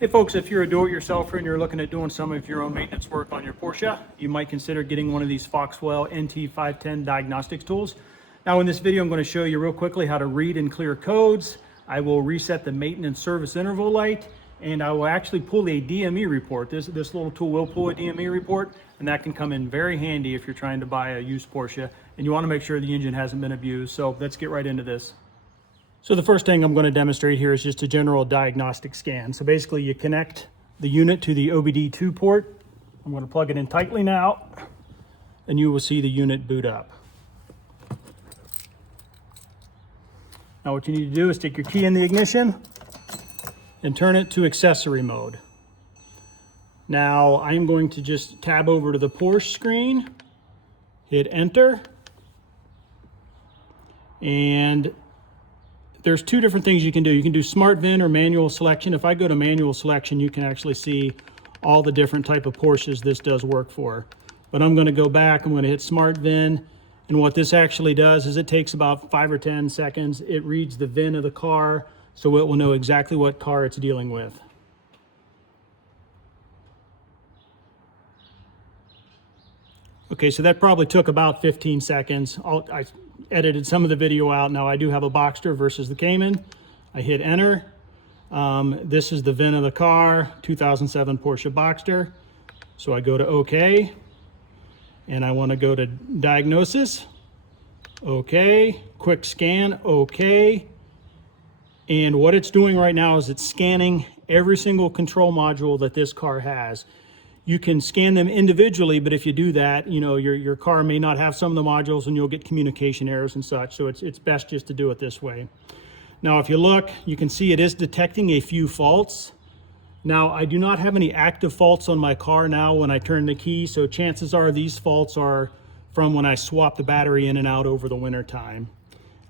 Hey folks, if you're a do-it-yourselfer and you're looking at doing some of your own maintenance work on your Porsche, you might consider getting one of these Foxwell NT510 diagnostics tools. Now in this video, I'm going to show you real quickly how to read and clear codes. I will reset the maintenance service interval light, and I will actually pull a DME report. This little tool will pull a DME report, and that can come in very handy if you're trying to buy a used Porsche and you want to make sure the engine hasn't been abused. So let's get right into this. So the first thing I'm going to demonstrate here is just a general diagnostic scan. So basically you connect the unit to the OBD2 port. I'm going to plug it in tightly now, and you will see the unit boot up. Now what you need to do is stick your key in the ignition and turn it to accessory mode. Now I'm going to just tab over to the Porsche screen, hit enter, and there's two different things you can do. You can do smart VIN or manual selection. If I go to manual selection, you can actually see all the different type of Porsches this does work for. But I'm going to go back, I'm going to hit smart VIN, and what this actually does is it takes about 5 or 10 seconds. It reads the VIN of the car, so it will know exactly what car it's dealing with. Okay, so that probably took about 15 seconds. I edited some of the video out. Now I do have a Boxster versus the Cayman. I hit enter. This is the VIN of the car, 2007 Porsche Boxster. So I go to OK, and I want to go to diagnosis. OK, quick scan, OK. And what it's doing right now is it's scanning every single control module that this car has. You can scan them individually, but if you do that, you know, your car may not have some of the modules and you'll get communication errors and such. So it's best just to do it this way. Now, if you look, you can see it is detecting a few faults. Now, I do not have any active faults on my car now when I turn the key. So chances are these faults are from when I swap the battery in and out over the winter time.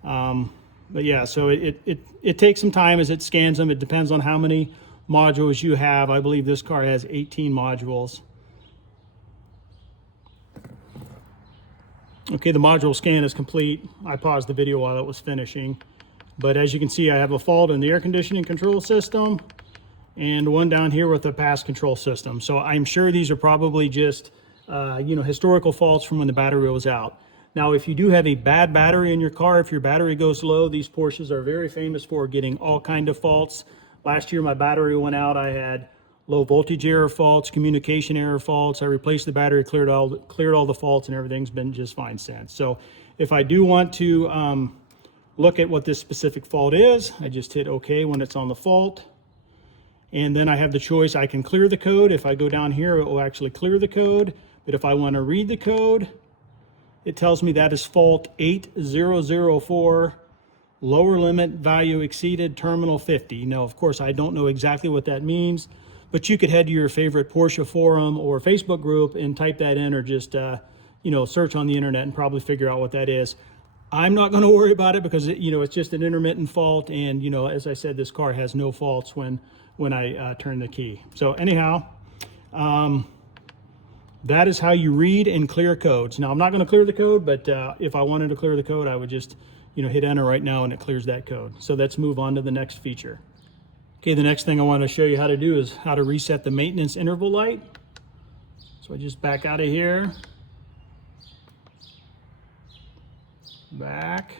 But yeah, so it takes some time as it scans them. It depends on how many modules you have. I believe this car has 18 modules. Okay, the module scan is complete. I paused the video while it was finishing. But as you can see, I have a fault in the air conditioning control system and one down here with the pass control system. So I'm sure these are probably just historical faults from when the battery was out. Now, if you do have a bad battery in your car, if your battery goes low, these Porsches are very famous for getting all kinds of faults. Last year, my battery went out. I had low voltage error faults, communication error faults. I replaced the battery, cleared all the faults, and everything's been just fine since. So if I do want to look at what this specific fault is, I just hit OK when it's on the fault. And then I have the choice. I can clear the code. If I go down here, it will actually clear the code. But if I want to read the code, it tells me that is fault 8004. Lower limit value exceeded, terminal 50. Now, of course, I don't know exactly what that means, but you could head to your favorite Porsche forum or Facebook group and type that in, or just, search on the internet and probably figure out what that is. I'm not going to worry about it because, it's just an intermittent fault. And, as I said, this car has no faults when I turn the key. So anyhow, that is how you read and clear codes. Now, I'm not going to clear the code, but if I wanted to clear the code, I would just hit enter right now and it clears that code. So let's move on to the next feature. Okay, the next thing I want to show you how to do is how to reset the maintenance interval light. So I just back out of here. Back.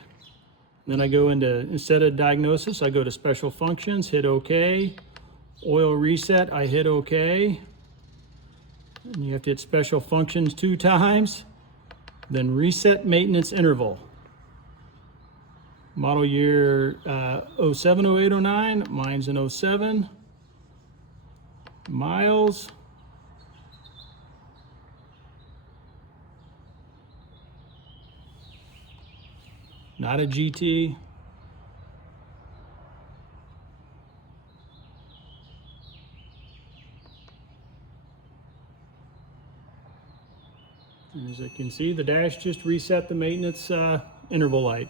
Then I go into, instead of diagnosis, I go to special functions, hit OK. Oil reset, I hit OK. And you have to hit special functions 2 times. Then reset maintenance interval. Model year 07, 08, 09, mine's in 07. Miles. Not a GT. And as you can see, the dash just reset the maintenance interval light.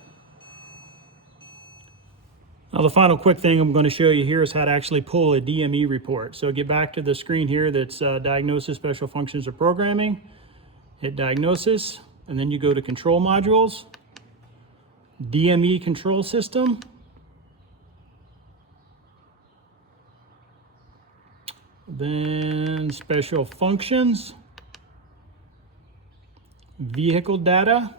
Now, the final quick thing I'm going to show you here is how to actually pull a DME report. So get back to the screen here that's Diagnosis, Special Functions, or Programming. Hit Diagnosis, and then you go to Control Modules. DME control system. Then special functions, vehicle data,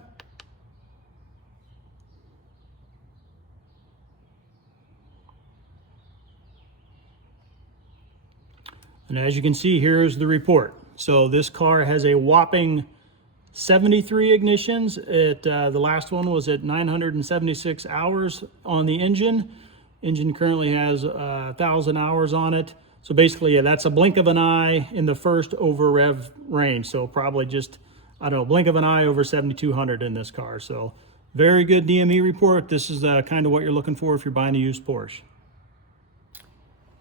and as you can see, here's the report. So this car has a whopping 73 ignitions. The last one was at 976 hours on the engine. Engine currently has 1,000 hours on it. So basically, yeah, that's a blink of an eye in the first over rev range. So probably just, I don't know, blink of an eye over 7,200 in this car. So very good DME report. This is kind of what you're looking for if you're buying a used Porsche.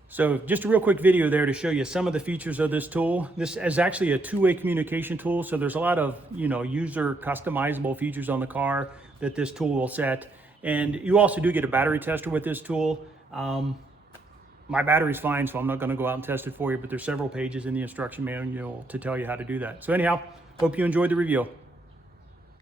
So just a real quick video there to show you some of the features of this tool. This is actually a two-way communication tool. So there's a lot of, user customizable features on the car that this tool will set. And you also do get a battery tester with this tool. My battery's fine, so I'm not going to go out and test it for you, but there's several pages in the instruction manual to tell you how to do that. So anyhow, hope you enjoyed the review.